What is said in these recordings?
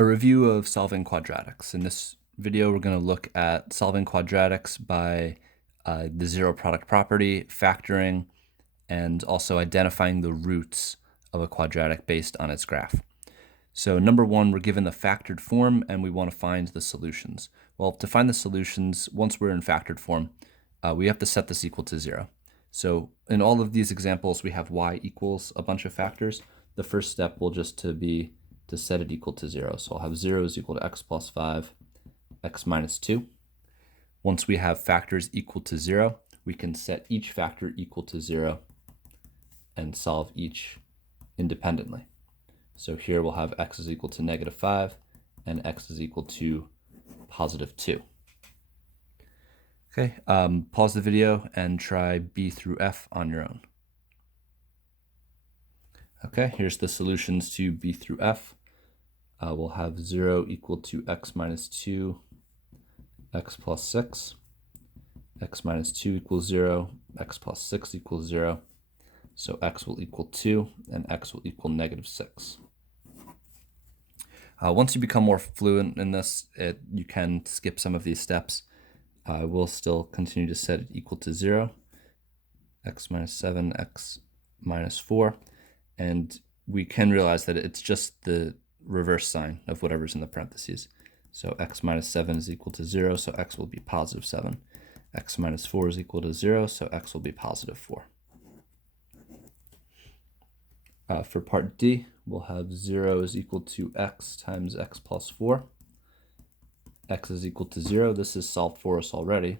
A review of solving quadratics. In this video, we're going to look at solving quadratics by the zero product property, factoring, and also identifying the roots of a quadratic based on its graph. So number one, we're given the factored form and we want to find the solutions. Well, to find the solutions, once we're in factored form, we have to set this equal to 0. So in all of these examples, we have y equals a bunch of factors. The first step will just be to set it equal to 0. So I'll have 0 is equal to x plus 5, x minus 2. Once we have factors equal to 0, we can set each factor equal to 0 and solve each independently. So here we'll have x is equal to negative 5 and x is equal to positive 2. Okay, pause the video and try B through F on your own. Okay, here's the solutions to B through F. We'll have 0 equal to x minus 2, x plus 6, x minus 2 equals 0, x plus 6 equals 0. So x will equal 2 and x will equal negative 6. Once you become more fluent in this, you can skip some of these steps. We'll still continue to set it equal to 0, x minus 7, x minus 4. And we can realize that it's just the reverse sign of whatever's in the parentheses. So x minus 7 is equal to 0, so x will be positive 7. X minus 4 is equal to 0, so x will be positive 4. For part D, we'll have 0 is equal to x times x plus 4. X is equal to 0. This is solved for us already.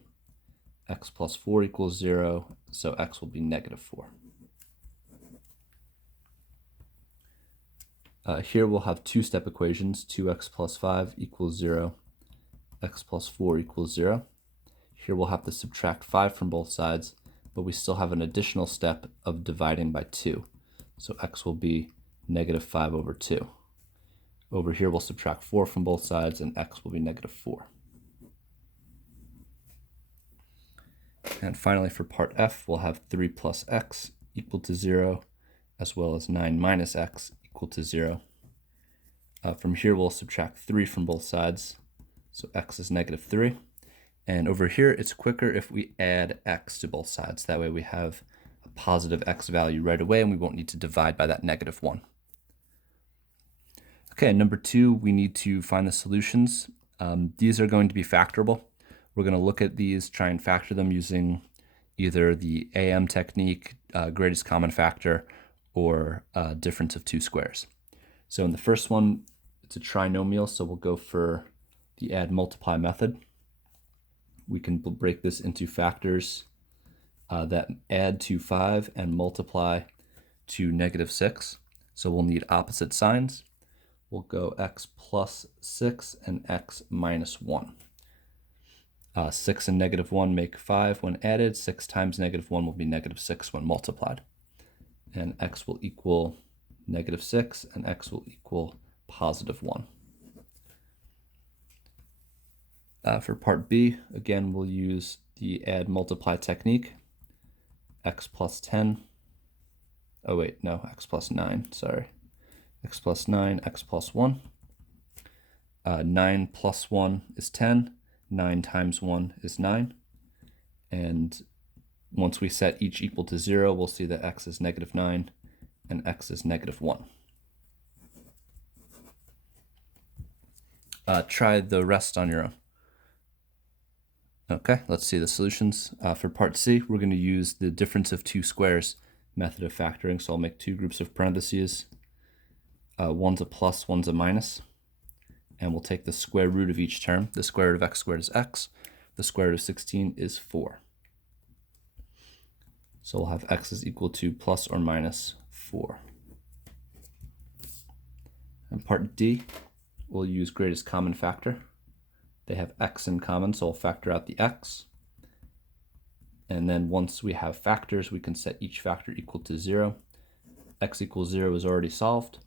X plus 4 equals 0, so x will be negative 4. Here we'll have two-step equations. 2x plus 5 equals 0. X plus 4 equals 0. Here we'll have to subtract 5 from both sides, but we still have an additional step of dividing by 2. So x will be negative 5 over 2. Over here we'll subtract 4 from both sides, and x will be negative 4. And finally, for part F, we'll have 3 plus x equal to 0, as well as 9 minus x equal to 0. From here, we'll subtract 3 from both sides, so x is negative 3. And over here, it's quicker if we add x to both sides. That way we have a positive x value right away, and we won't need to divide by that negative 1. Okay, number 2, we need to find the solutions. These are going to be factorable. We're going to look at these, try and factor them using either the AM technique, greatest common factor, or difference of two squares. So in the first one, it's a trinomial, so we'll go for the add multiply method. We can break this into factors that add to 5 and multiply to negative 6. So we'll need opposite signs. We'll go x plus 6 and x minus 1. 6 and negative 1 make 5 when added. 6 times negative 1 will be negative 6 when multiplied. And x will equal negative 6 and x will equal positive 1. For part B, again, we'll use the add multiply technique. X plus 10. Oh wait, no, x plus 9, sorry. X plus 9, x plus 1. 9 plus 1 is 10. 9 times 1 is 9. And once we set each equal to 0, we'll see that x is negative 9 and x is negative 1. Try the rest on your own. Okay, let's see the solutions. For part C, we're going to use the difference of two squares method of factoring. So I'll make two groups of parentheses. One's a plus, one's a minus. And we'll take the square root of each term. The square root of x squared is x. The square root of 16 is 4. So we'll have x is equal to plus or minus 4. In part D, we'll use greatest common factor. They have x in common, so we'll factor out the x. And then once we have factors, we can set each factor equal to 0. X equals 0 is already solved.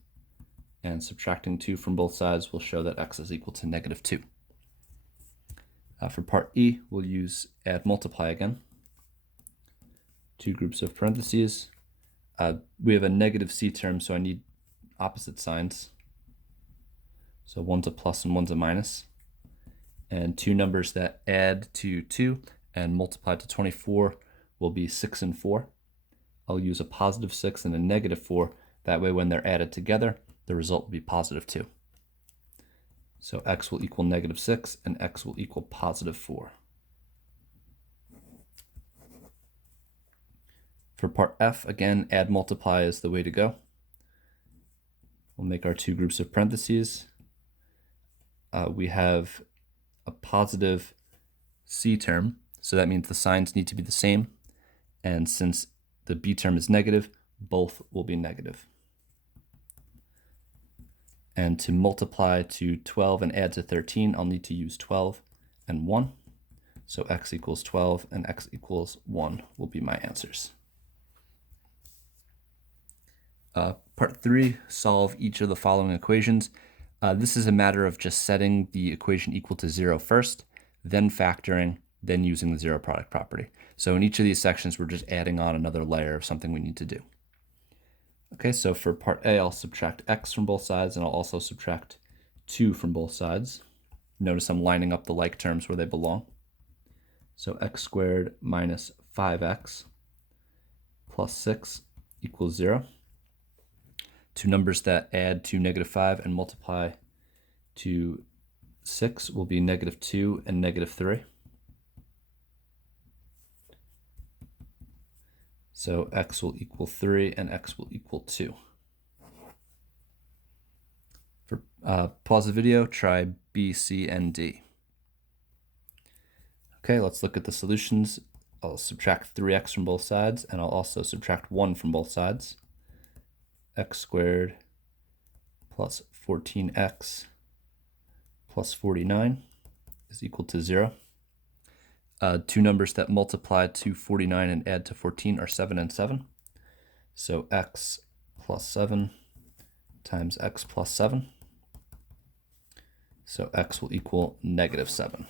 And subtracting 2 from both sides will show that x is equal to negative 2. For part E, we'll use add multiply again. Two groups of parentheses. We have a negative c term, so I need opposite signs. So one's a plus and one's a minus. And two numbers that add to 2 and multiply to 24 will be 6 and 4. I'll use a positive 6 and a negative 4. That way when they're added together, the result will be positive 2. So x will equal negative 6 and x will equal positive 4. For part F, again, add multiply is the way to go. We'll make our two groups of parentheses. We have a positive C term, so that means the signs need to be the same. And since the B term is negative, both will be negative. And to multiply to 12 and add to 13, I'll need to use 12 and 1. So x equals 12 and x equals 1 will be my answers. Part 3, solve each of the following equations. This is a matter of just setting the equation equal to 0 first, then factoring, then using the zero product property. So in each of these sections, we're just adding on another layer of something we need to do. Okay, so for part A, I'll subtract x from both sides, and I'll also subtract 2 from both sides. Notice I'm lining up the like terms where they belong. So x squared minus 5x plus 6 equals 0. Two numbers that add to negative 5 and multiply to 6 will be negative 2 and negative 3. So x will equal 3 and x will equal 2. For pause the video, try B, C, and D. Okay, let's look at the solutions. I'll subtract 3x from both sides, and I'll also subtract 1 from both sides. X squared plus 14x plus 49 is equal to 0. Two numbers that multiply to 49 and add to 14 are 7 and 7. So x plus 7 times x plus 7. So x will equal negative 7.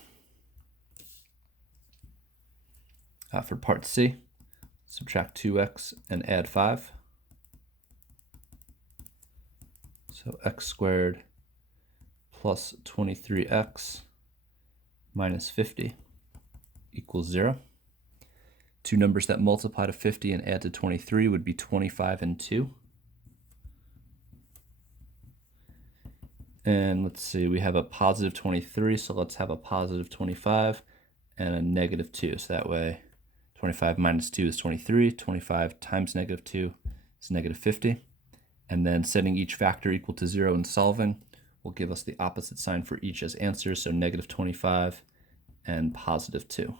For part C, subtract 2x and add 5. So x squared plus 23x minus 50 equals 0. Two numbers that multiply to 50 and add to 23 would be 25 and 2. And let's see, we have a positive 23, so let's have a positive 25 and a negative 2. So that way 25 minus 2 is 23. 25 times negative 2 is negative 50. And then setting each factor equal to 0 and solving will give us the opposite sign for each as answers, so negative 25 and positive 2.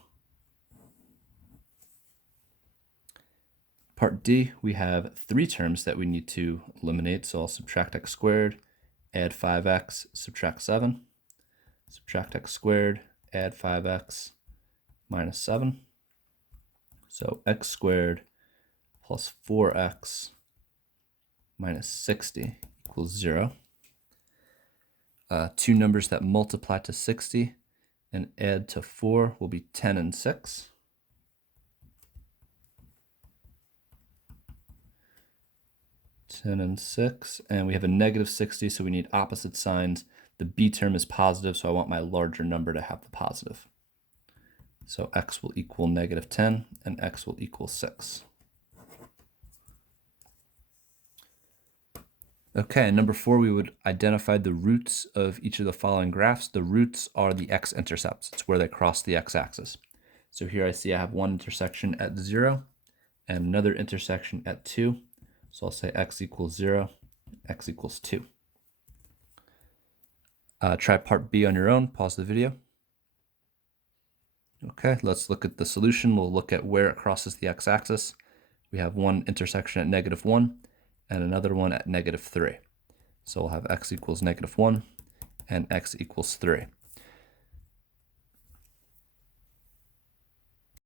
Part D, we have 3 terms that we need to eliminate, so I'll subtract x squared, add 5x, subtract 7. Subtract x squared, add 5x, minus 7. So x squared plus 4x minus 60 equals 0. Two numbers that multiply to 60 and add to 4 will be 10 and 6. And we have a negative 60, so we need opposite signs. The b term is positive, so I want my larger number to have the positive. So x will equal negative 10 and x will equal 6. Okay, number 4, we would identify the roots of each of the following graphs. The roots are the x-intercepts. It's where they cross the x-axis. So here I see I have one intersection at 0 and another intersection at 2. So I'll say x equals 0, x equals 2. Try part B on your own. Pause the video. Okay, let's look at the solution. We'll look at where it crosses the x-axis. We have one intersection at negative 1 and another one at negative 3. So we'll have x equals negative 1 and x equals 3.